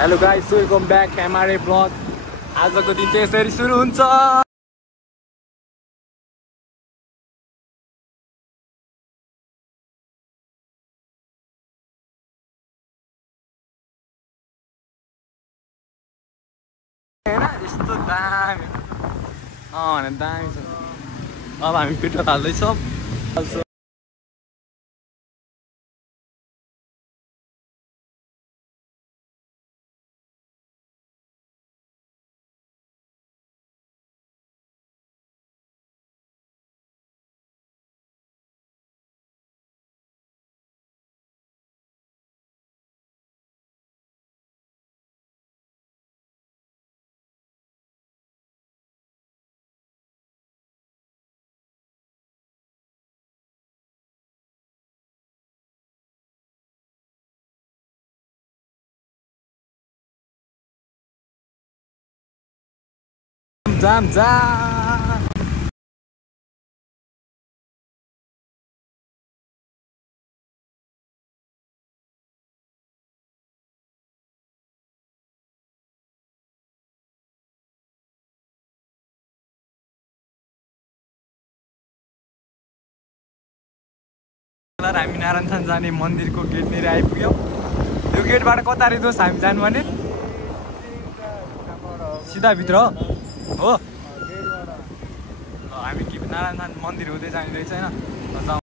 Hello guys, welcome back MRA blog. आजको दिन चाहिँ यसरी सुरु हुन्छ। हैन यस्तो दामी भने दामी छ। अब हामी पेट्रोल हाल्दैछौँ। जाम जाम हामी नारायणथान जाने मन्दिरको गेटनिर आइपुग्यौँ। यो गेटबाट कता दोस्त हामी जानु भने सिधा भित्र हो। हामी नारायणथान मन्दिर हुँदै जाने रहेछ होइन।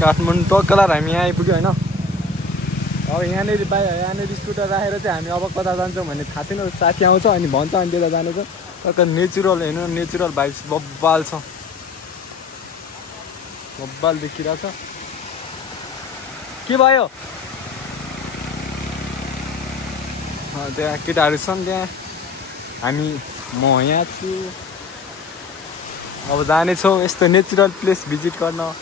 काठमाडौँ टक्कलार हामी यहाँ आइपुग्यो होइन। अब यहाँनिर यहाँनिर स्कुटर राखेर चाहिँ हामी अब कता जान्छौँ भन्ने थाहा छैन। साथी आउँछ अनि भन्छ अनि त्यता जानु छ। टक्क नेचुरल हेर्नु, नेचुरल भाइब्स बब्बाल छ, बब्बाल देखिरहेछ। के भयो त्यहाँ केटाहरू छन् त्यहाँ। म यहाँ छु। अब जानेछौँ यस्तो नेचुरल प्लेस भिजिट गर्न।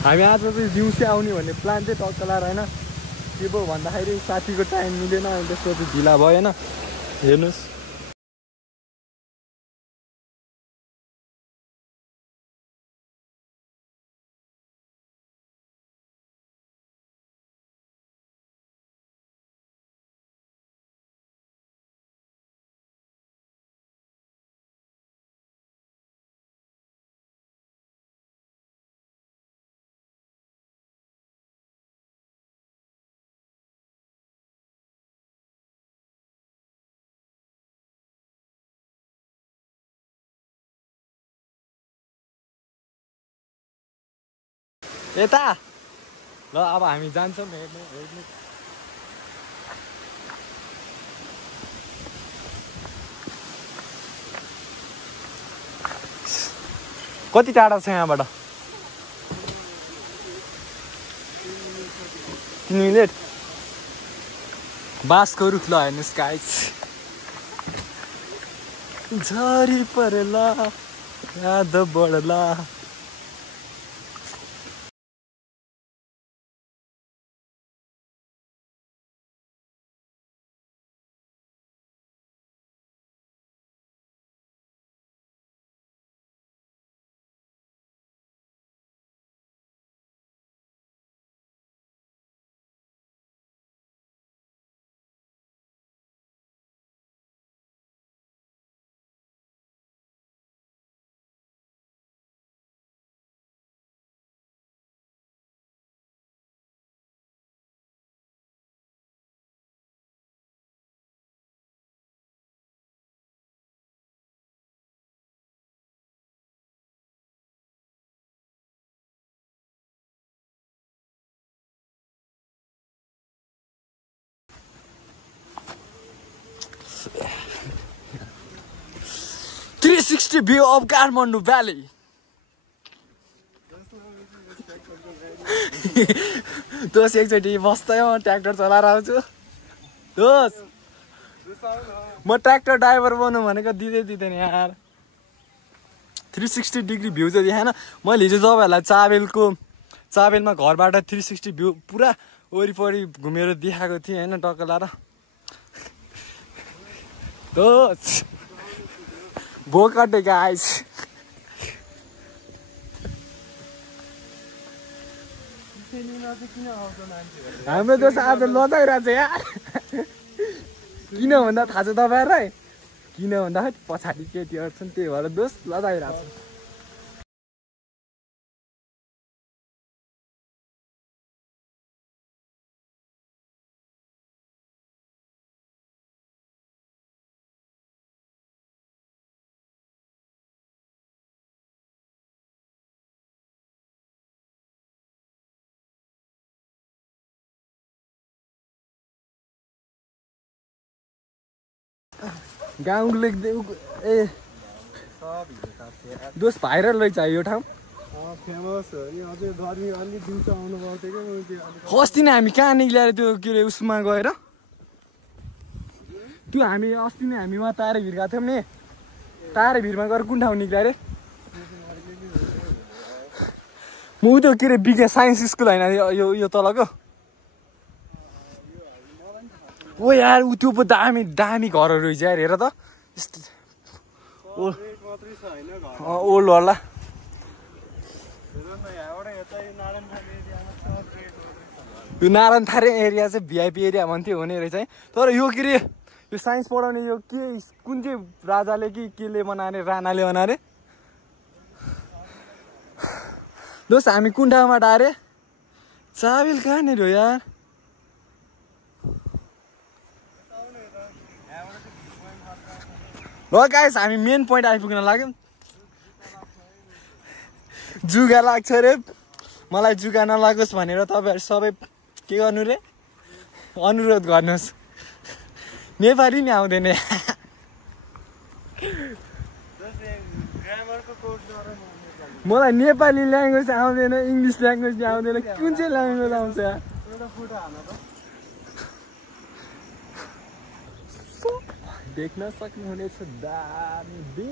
हामी आज चाहिँ दिउँसै आउने भन्ने प्लान चाहिँ टक्कलार होइन। के भयो भन्दाखेरि साथीको टाइम मिलेन, त्यसपछि ढिला भएन। हेर्नुहोस् यता ल। अब हामी जान्छौँ हेर्नु हेर्नु। कति टाढा छ यहाँबाट? 3 मिनट। बाँसको रुख ल हेर्नुहोस् गाइस। झरी पर्ला याद बढ्ला। 360 view of Kathmandu Valley. दोस्त एकचोटि बस्दै म ट्र्याक्टर चलाएर आउँछु दोस्त म ट्र्याक्टर ड्राइभर बन्नु भनेको दिँदैन यार 360 डिग्री भ्यू चाहिँ देखाएन मैले हिजो तपाईँहरूलाई चाबेलमा घरबाट 360 भ्यू पुरा वरिपरि घुमेर देखाएको थिएँ होइन टक्क लाएर दोस्त बोकटे गाइस हाम्रो दोस्त आज लजाइरहेछ यार किन भन्दा थाहा छ तपाईँहरूलाई किन भन्दा पछाडि केटीहरू छन् त्यही भएर दोस्त लजाइरहेछ गाउँले ए दोस्त भाइरल रहेछ यो ठाउँ फेमस हो नि अझै गर्मी अलि दिउँसो आउनु भएको अस्ति नै हामी कहाँ निक्लिएर त्यो के अरे उसमा गएर त्यो हामी अस्ति नै हामी उहाँ तारे भिर गएको थियौँ नि तारे भिरमा गएर कुन ठाउँ निक्लियो अरे म त्यो के अरे बिके साइन्स स्कुल होइन यो तलको ओ यार उ त्यो पो दामी घरहरू रहेछ यार हेर त ओल्ड होला यो नारायण थारे एरिया चाहिँ भिआइपी एरिया भन्थ्यो हुने रहेछ है तर यो के अरे यो साइन्स पढाउने यो के कुन चाहिँ राजाले कि केले बनाएर राणाले बनाएर दोस्त हामी कुन ठाउँमा डारे चाबेल कहाँनिर हो यार ल गाइस हामी मेन पोइन्ट आइपुग्न लाग्यौँ जुगा लाग्छ रे मलाई जुगा नलागोस् भनेर तपाईँहरू सबै के गर्नु रे अनुरोध गर्नुहोस् नेपाली नि आउँदैन मलाई नेपाली ल्याङ्ग्वेज आउँदैन इङ्ग्लिस ल्याङ्ग्वेज नि आउँदैन कुन चाहिँ ल्याङ्ग्वेज आउँछ देख्न सक्नुहुनेछ दामी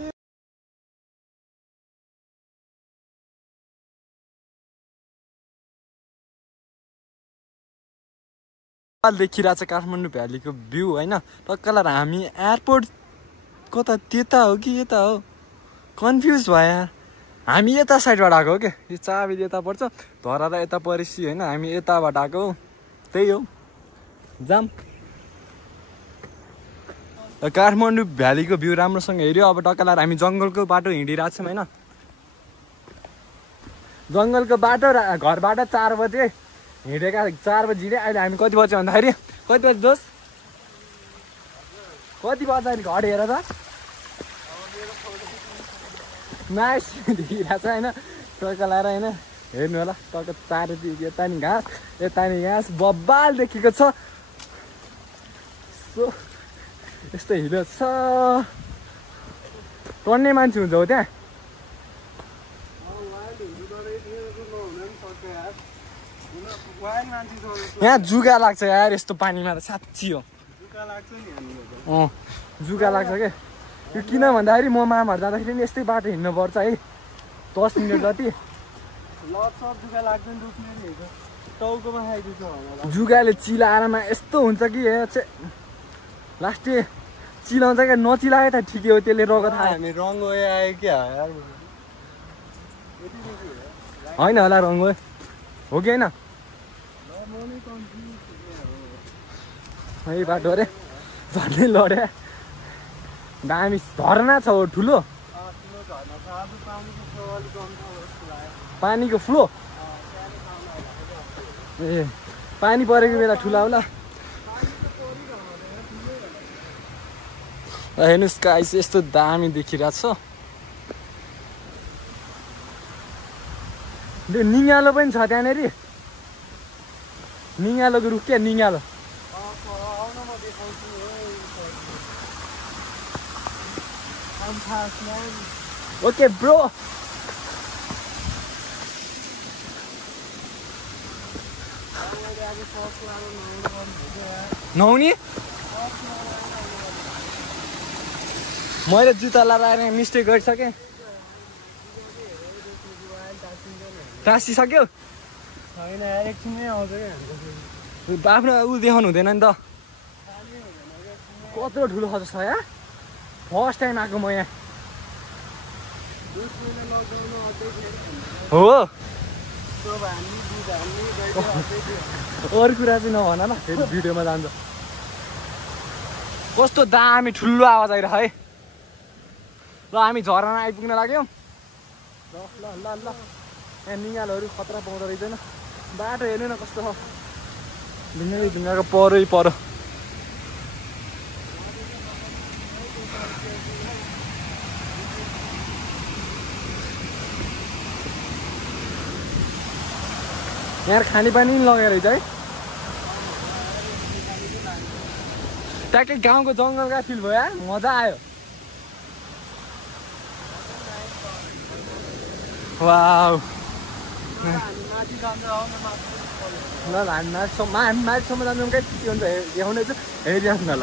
देखिरहेछ काठमाडौँ भ्यालीको भ्यू होइन टक्कला हामी एयरपोर्ट कता त्यता हो कि यता हो कन्फ्युज भयो यार हामी यता साइडबाट आएको हो क्या यो चाबेल यता पर्छ धरारा यता परेपछि होइन हामी यताबाट आएको हो त्यही हो जाम काठमाडौँ भ्यालीको भ्यू राम्रोसँग हेऱ्यो अब टक्कला हामी जङ्गलको बाटो हिँडिरहेको छौँ होइन जङ्गलको बाटो घरबाट 4 बजे हिँडेका 4 बजी हिँडे अहिले हामी कति बज्यो भन्दाखेरि कति बजी दोस्त कति बज्दाखेरि घर हेर त नाइस देखिरहेको छ होइन टक्क लाएर होइन हेर्नु होला टक्क 4 यता नि घाँस बब्बाल देखेको छ यस्तो हिलो छ टन्ने मान्छे हुन्छ हो त्यहाँ यहाँ जुगा लाग्छ यार यस्तो पानीमा त साँच्ची हो जुगा लाग्छ के यो किन भन्दाखेरि म मामाहरू जाँदाखेरि नि यस्तै बाटो हिँड्नुपर्छ है 10 मिनट जति जुगाले चिलाएरमा यस्तो हुन्छ कि लास्टे चिलाउँछ क्या नचिलाए त ठिकै हो त्यसले रगत हामी रङ आयो क्या होइन होला रङ हो कि होइन है बाटो अरे झन्डै लड्या दामी झरना छ हो ठुलो पानीको फ्लो ए पानी परेको बेला ठुला होला हेर्नुहोस् गाइस यस्तो दामी देखिरहेको छ त्यो निगालो पनि छ त्यहाँनिर निगालोको रुख क्या निगालो I'm fast, man. Okay bro नहुने मैले जुत्ता लगाएर मिस्टेक गरिसकेँ टाँसिसक्यो छैन यार एकछिनमै आउँछ क्या आफ्नो ऊ देखाउनु हुँदैन नि त कत्रो ठुलो खर्च छ यहाँ फर्स्ट टाइम आएको म यहाँ हो अरू कुरा चाहिँ नभन न फेरि भिडियोमा जान्छ कस्तो दामी ठुलो आवाज आइरह है ल हामी झरना आइपुग्न लाग्यौँ ल ल ल ल यहाँ निगालहरू खतरा पाउँदो रहेछन् बाटो हेर्नु न कस्तो छ ढुङ्गाको ढुङ्गाको परै पर यहाँ खानेपानी पनि लगेर रहेछ है ट्याक्कै गाउँको जङ्गलका फिल भयो यार मजा आयो वाउ ल हामी माथिसम्म जान्छौँ क्या के हुन्छ देखाउनेछु हेरिदिनुहोस् न ल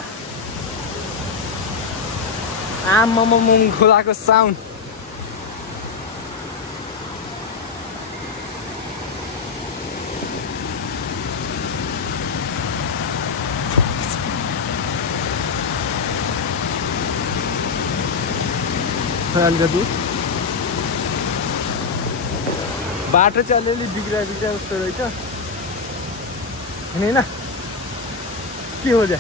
आम्माम खोलाको साउन्ड बाटो चाहिँ अलिअलि बिग्रा जस्तो रहेछ होइन के हो जा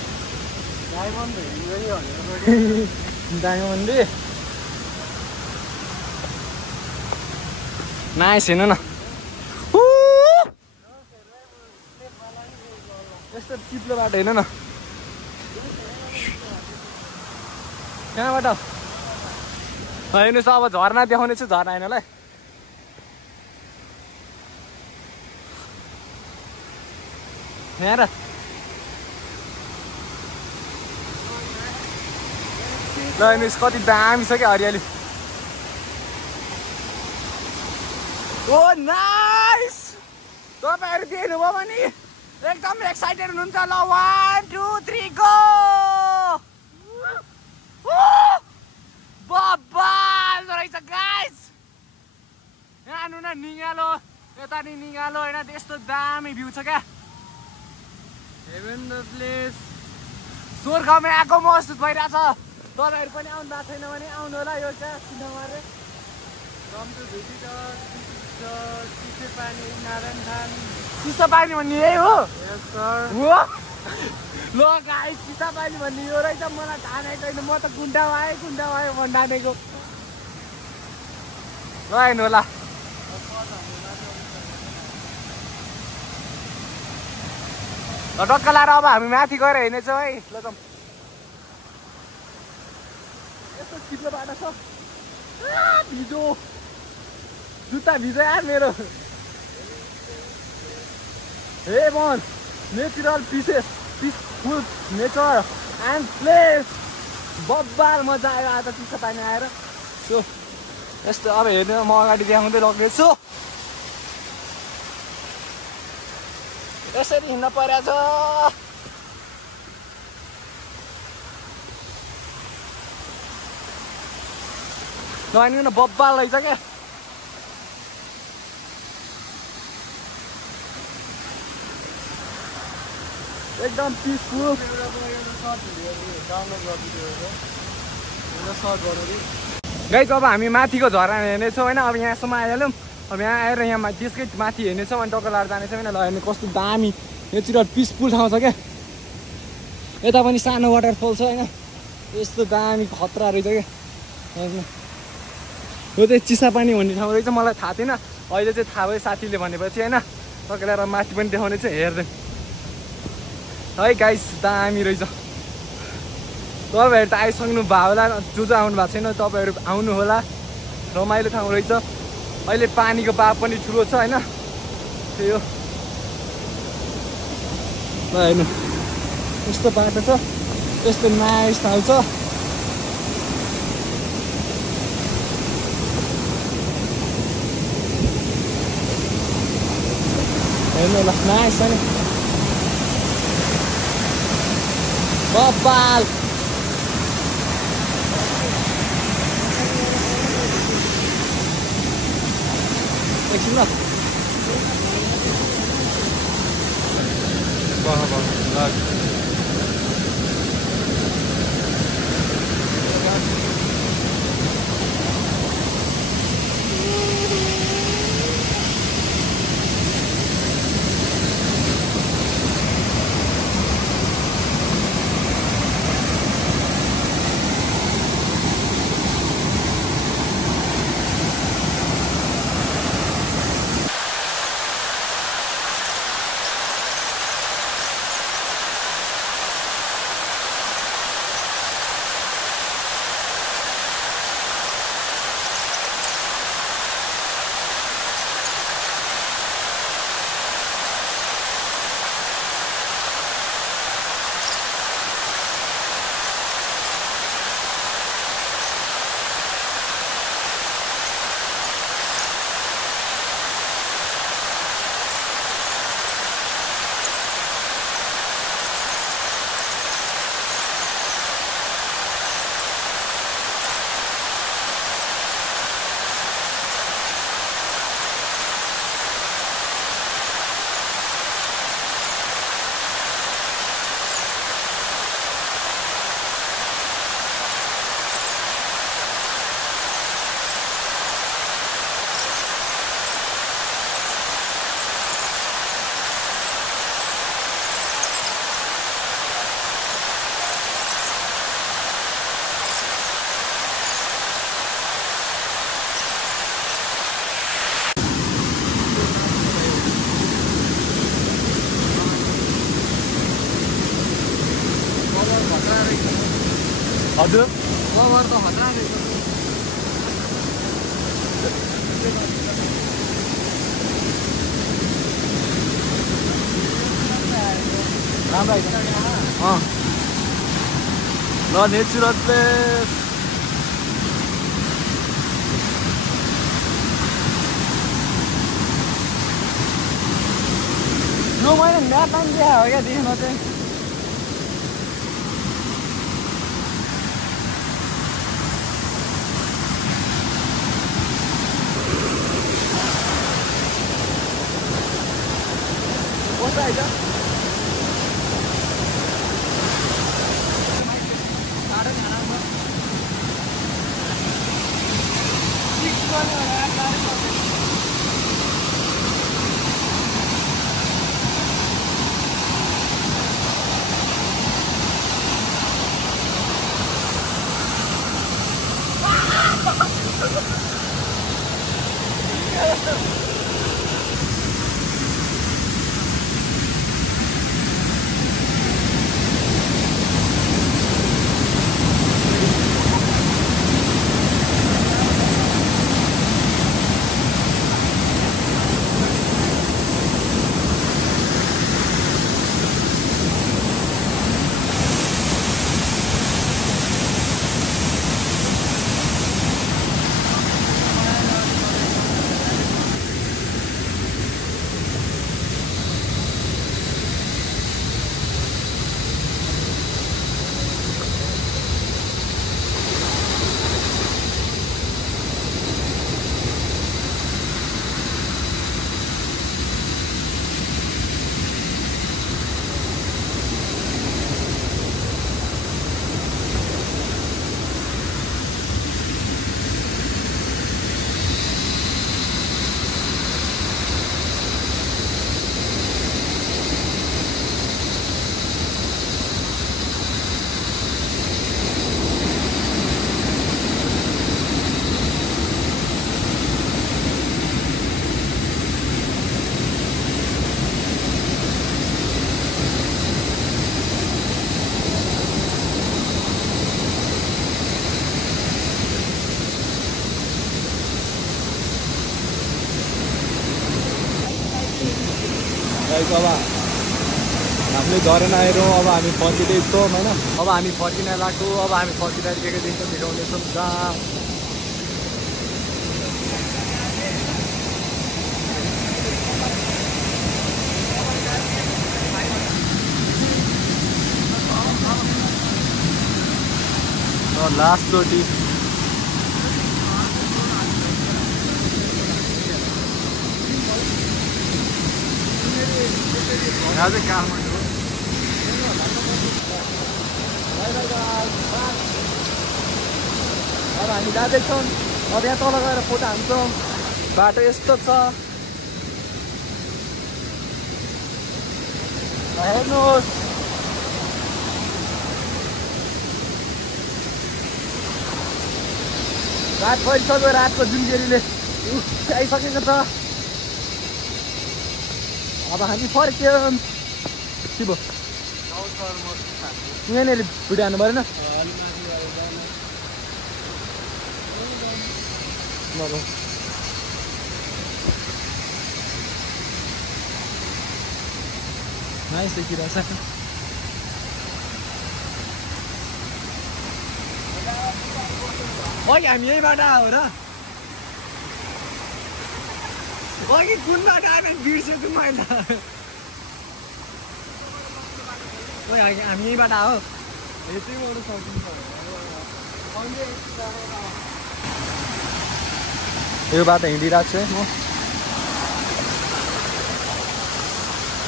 डायमन्ड नाइस हेर्नु न यस्तो चिप्लो बाटो हेर्नु न कहाँबाट हेर्नुहोस् अब झरना देखाउने छु झरना हेर्नलाई यहाँ र ल हेर्नुहोस् कति दामी छ क्या हरियाली ओ नाइस तपाईँहरू देख्नुभयो भने एकदम एक्साइटेड हुनुहुन्छ ल 1 2 3 गो बब्बाल रहेछ गाइस यहाँ आउनु न निगालो यता नि निगालो होइन त्यस्तो दामी भ्यू छ क्या हेभन द प्लेस स्वर्गमा आएको महसुस भइरहेछ तपाईँहरू पनि आउनु भएको छैन भने आउनु होला यो क्या चिन्ता मारेर चिसो पानी भन्ने यही हो ल गाइस चिसा पानी भन्ने यो रहेछ मलाई थाहा नै छैन म त गुन्डा भयो भन्डानेको ल हेर्नु होला टक्क लाएर अब हामी माथि गएर हेर्नेछौँ है ल जाउँ यस्तो चिप्लो बाटो छ भिजो जुत्ता भिजो यार मेरो हे मन natural peaceful nature and place बब्बाल मजा आयो आज चिसो पानी आएर सो यस्तो अब हेर्नु म अगाडि देखाउँदै लग्दैछु यसरी हिँड्न परेछ नआउनु न बब्बाल रहेछ क्या एकदम पिसफुल गाइस अब हामी माथिको झरना हेर्नेछौँ होइन अब यहाँसम्म आइहाल्यौँ अब यहाँ आएर यहाँ त्यसकै माथि हेर्नेछौँ अनि टक्क लाएर जानेछौँ होइन ल हेर्ने कस्तो दामी नेचुरल पिसफुल ठाउँ छ क्या यता पनि सानो वाटरफल छ होइन यस्तो दामी खतरा रहेछ क्या यो चाहिँ चिसापानी भन्ने ठाउँ रहेछ मलाई थाहा थिएन अहिले चाहिँ थाहा भयो साथीले भनेपछि होइन टक्क ल्याएर माथि पनि देखाउने चाहिँ हेर्दै है गाइस दामी रहेछ तपाईँहरू त आइसक्नु भयो होला जो आउनु भएको छैन तपाईँहरू आउनु होला रमाइलो ठाउँ रहेछ अहिले पानीको बाप पनि ठुलो छ होइन त्यही हो ल हेर्नु यस्तो बाटो छ यस्तो नाइस ठाउँ छ हेर्नु ल नाइस छ नि कपाल एकछिन ल हजुर कभर त खतरा रहेछ राम्रो आइछ ल नेचुरल प्लेस यो मैले म्याप दिए हो क्या देख्न चाहिँ कस्तो आइछ गाइस अब हामीले झरेना आएर अब हामी फर्किँदैछौँ होइन अब हामी फर्किन लाग्छौँ अब हामी फर्किँदाखेरि दिन चाहिँ देखाउनेछौँ जहाँ लास्ट चोटि यहाँ चाहिँ काठमाडौँ अब हामी जाँदैछौँ। अब यहाँ तल गएर फोटो हान्छौँ। बाटो यस्तो छ हेर्नुहोस्। रात परिसक्यो। रातको जुनगेरीले आइसकेको छ। अब हामी फर्क्यौँ। के भयो यहाँनिर भिडियो हान्नु परेन? नाइस देखिरहेछ। अघि हामी यहीँबाट आयो र। अघि कुन बाटो आएर बिर्सेको मैले। हामी यहीँबाट आयो। यो बाटो हिँडिरहेको छु म।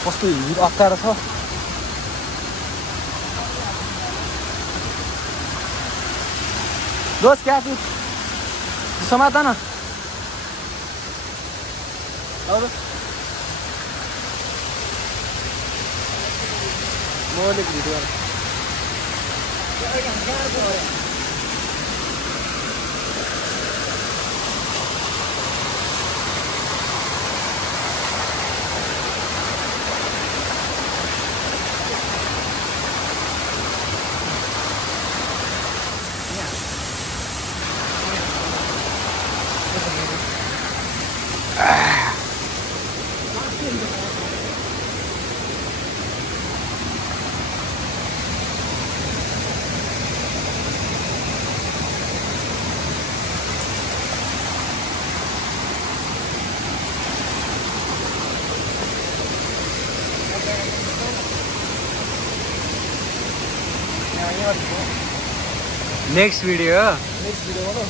कस्तो हिँड अप्ठ्यारो छ। दोस्त क्या कुछ समाता न। और मोले भिडियो नेक्स्ट भिडियो बोलो।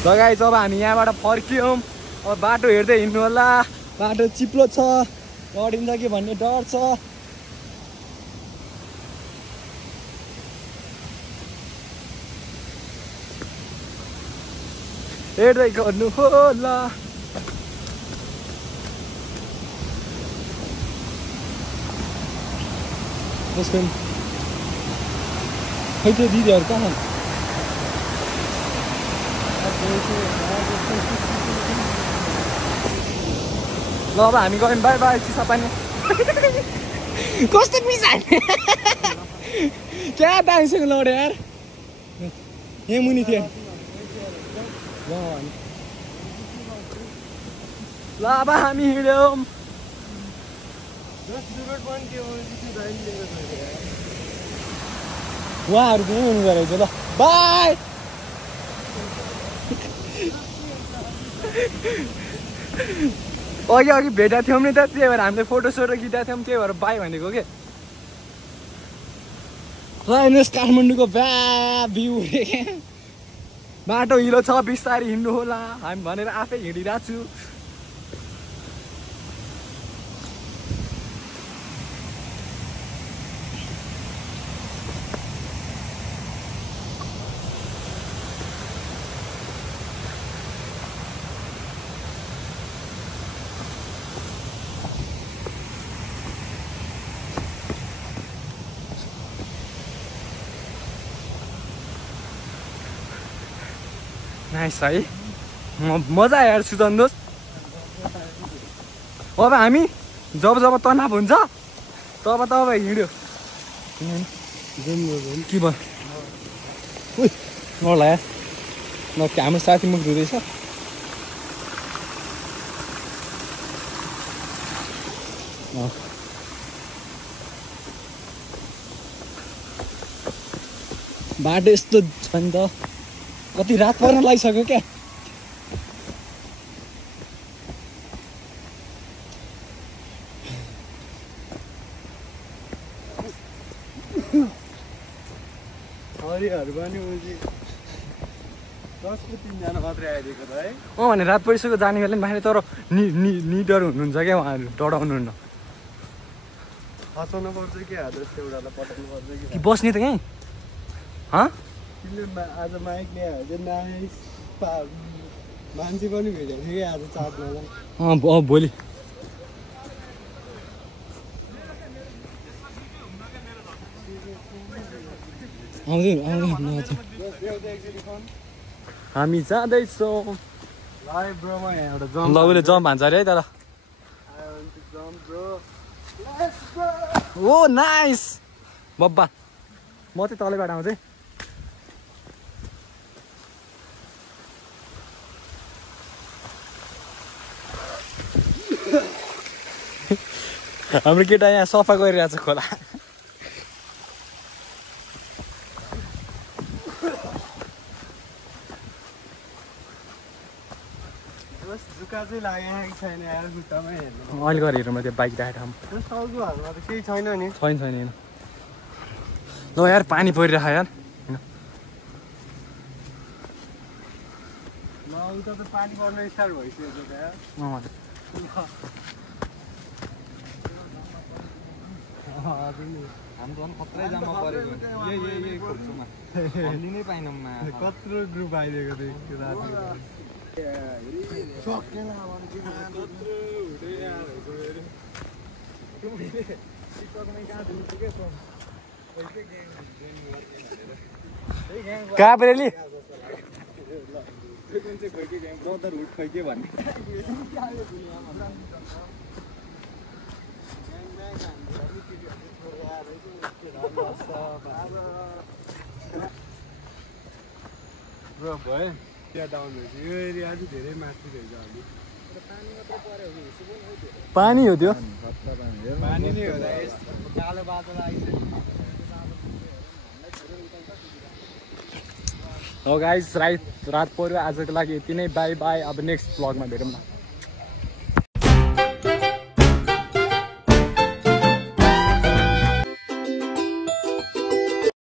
ल गाइस अब हामी यहाँबाट फर्क्यौँ। अब बाटो हेर्दै हिँड्नु होला। बाटो चिप्लो छ, लडिन्छ कि भन्ने डर छ। हेर्दै गर्नु होला। खै त्यो दिदीहरू कहाँ छन्? ल अब हामी गयौँ। बाई बाई चिसा पानी। कस्तो पिसा क्या दाइसँग लड्यो यार। यहीँ मुनि थियो। ल अब हामी हिँड्यौँ। उहाँहरू पनि हुनु रहेछ। ल बाई। अघि अघि भेटेको थियौँ नि त, त्यही भएर हामीले फोटो सोटो खिचेको थियौँ, त्यही भएर बाई भनेको के। ल हेर्नुहोस् काठमाडौँको ब्या भ्यू। बाटो हिलो छ, बिस्तारै हिँड्नु होला हामी भनेर आफै हिँडिरहेको छु। नाइस है मजा आयो यार सुजन दोस्त अब हामी जब जब तनाव हुन्छ तब तब हिँड्यो के भयो नला यार न हाम्रो साथी मुख धुँदैछ बाटो यस्तो छ नि त कति रात पर्न लागिसक्यो क्या हरिहरू पनि उजी 10 को 3 जना मात्रै आइदिएको त है भने रात परिसक्यो जाने बेला नि बाहिर तर निडर हुनुहुन्छ क्या उहाँहरू डराउनुहुन्न हँसाउनु पर्छ कि आदर्श एउटालाई पठाउनु पर्छ कि बस्ने त कहीँ तिमीले आज माइक ल्यायो भने नाइस मान्छे पनि भेटेको थियो कि आज चाप्नलाई भोलि हामी जाँदैछौँ ल उसले जम्प हान्छ अरे है तर ओ नाइस बब्बा म चाहिँ तलैबाट आउँछु हाम्रो केटा यहाँ सफा गरिरहेको छ खोला जुका चाहिँ लागेको छैन यार जुत्तामै हेर्नु अहिले गएर हेरौँ त्यो बाइक राखेको ठाउँ टाउकोहरूमा त केही छैन नि छैन ल यार पानी परिरहेको यार उता त पानी पर्न स्टार्ट भइसक्यो त यार हाम्रो पनि खत्रै जामा परेको यही खोप्छुमा हल्लिनै पाइनौँ कत्रो ग्रुप आइदिएको थियो राति कहाँ परेली ब्रो भयो त्यहाँ डाउन भएपछि यो एरिया चाहिँ धेरै माथि रहेछ अलि पानी हो त्यो पानी नै होला कालो बादल आइसक्यो हो गाइस रात पर्यो आजको लागि यति नै बाई बाई अब नेक्स्ट भ्लगमा भेटौँ न